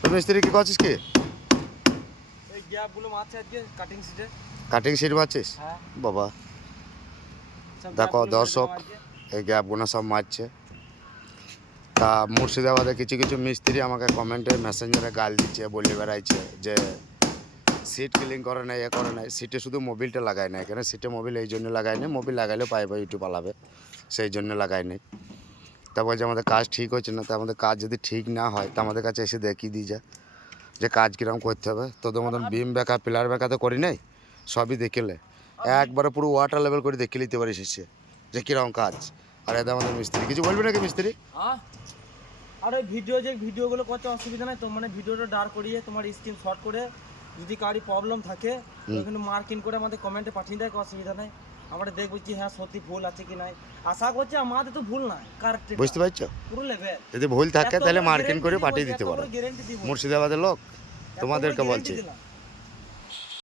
তুই মিস্ত্রি কি করছিস কি? এই গ্যাপগুলো মারছে আজকে কাটিং সিটে। কাটিং শিট মারছিস? হ্যাঁ বাবা সব দেখো গ্যাপগুলো মেরে দর্শক, দিলাম আজকে। এই গ্যাপগুলো সব মারছে। তা মুর্শিদাবাদে কিছু কিছু মিস্ত্রি আমাকে কমেন্টে মেসেঞ্জারে গাল দিচ্ছে, বলে বেড়াইছে যে সিট ক্লিন করে নাই, এ করে নাই। সিটে শুধু মোবিলটা লাগায় না, এখানে সিটে মোবিল এই জন্য লাগায় নাই, মোবিল লাগাইলে পাইবে ইউটিউব পালাবে, সেই জন্য লাগায় নাই। তা বলছে আমাদের কাজ ঠিক হচ্ছে না। তা আমাদের কাজ যদি ঠিক না হয় তা আমাদের কাছে এসে দেখিয়ে দিয়ে যা যে কাজ কীরকম করতে হবে। তোদের মতন বিম বেঁকা পিলার বেঁকা তো করি নাই, সবই দেখেলে একবারে পুরো ওয়াটার লেভেল করে দেখে নিতে পারিস এসে যে কীরকম কাজ। আর এদের আমাদের মিস্ত্রি কিছু বলবি নাকি মিস্ত্রি? হ্যাঁ আর ওই ভিডিওগুলো করতে অসুবিধা নাই তো, মানে ভিডিওটা দাঁড় করিয়ে তোমার স্ক্রিন শট করে যদি কারি প্রবলেম থাকে ওখানে মার্কিং করে আমাদের কমেন্টে পাঠিয়ে দেয়, কোনো অসুবিধা নাই। আমরা দেখবো কি হ্যাঁ সত্যি ভুল আছে কি নাই। আশা করছি আমাদের তো ভুল নাই, কারেক্ট বুঝতে পারছো? পুরো লেভেল। যদি ভুল থাকে তাহলে মার্কিং করে পাঠিয়ে দিতে পারো। গ্যারেন্টি দিব, মুর্শিদাবাদের লোক তোমাদেরকে বলছি। দিলাম।